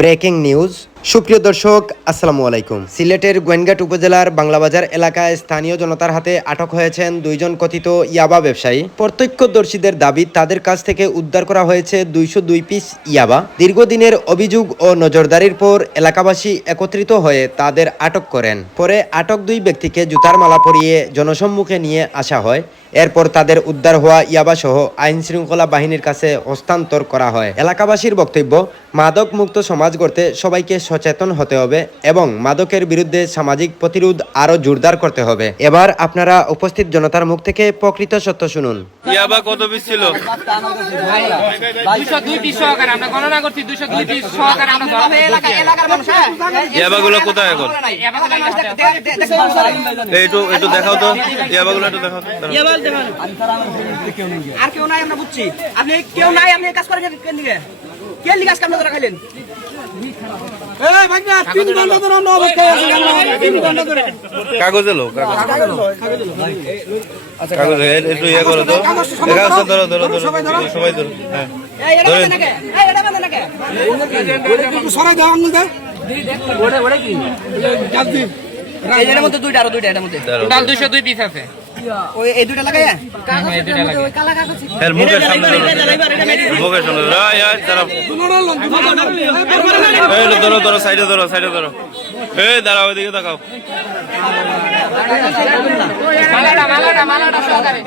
Breaking news. সুপ্রিয় দর্শক, আসসালামু আলাইকুম। সিলেটের গোয়েনঘাট উপজেলার বাংলাবাজার এলাকায় স্থানীয় জনতার হাতে আটক হয়েছেন দুইজন কথিত ইয়াবা ব্যবসায়ী। প্রত্যক্ষদর্শীদের দাবি, তাদের কাছ থেকে উদ্ধার করা হয়েছে 202 পিস ইয়াবা। দীর্ঘদিনের অভিযোগ ও নজরদারির পর এলাকাবাসী একত্রিত হয়ে তাদের আটক করেন। পরে আটক দুই ব্যক্তিকে জুতার মালা পরিয়ে জনসম্মুখে নিয়ে আসা হয়। এরপর তাদের উদ্ধার হওয়া ইয়াবা সহ আইন শৃঙ্খলা বাহিনীর কাছে হস্তান্তর করা হয়। এলাকাবাসীর বক্তব্য, মাদক মুক্ত সমাজ গড়তে সবাইকে সচেতন হতে হবে এবং মাদকের বিরুদ্ধে সামাজিক প্রতিরোধ আরো জোরদার করতে হবে। এবার আপনারা উপস্থিত জনতার মুখ থেকে প্রকৃত সত্য শুনুন। ইয়াবা কত পিস ছিল? 202 পিস সহকারে আমরা গণনা করছি। 202 পিস সহকারে আমরা এলাকার মানুষ। ইয়াবাগুলো কোথায় এখন? একটু দেখাও তো, ইয়াবাগুলো একটু দেখাও তো। আর কেউ নাই, আমরা বুঝছি। আপনি কেউ নাই, আপনি কাজ করেন কেন দিকে? কেন দিকে কাজ করে খাইলেন? এই ভাই না 3 ঘন্টা ধরে আমরা অবস্থায় আছি। আমরা 3 ঘন্টা ধরে কাগজ এলো, কাগজ একটু ইয়ে করো তো। ধরো সবাই ধরো। হ্যাঁ, এই এটা বান্ধা নাকি? এই এটা বান্ধা নাকি? একটু সরাই দাও আঙ্গুল দে। ওরে কি? জালদি। এর মধ্যে দুইটা, আরো দুইটা এর মধ্যে। টোটাল 202 পিস আছে। ওই এই দুইটা লাগায়? এই দুইটা লাগে। ওই কালা কাগজ। এর মুখের সামনে ধরো। মুখের সামনে ধরো। দাঁড়াও। ধরো সাইডে ধরো। এই দাঁড়াও, ওইদিকে তাকাও। মালাটা সহকারে।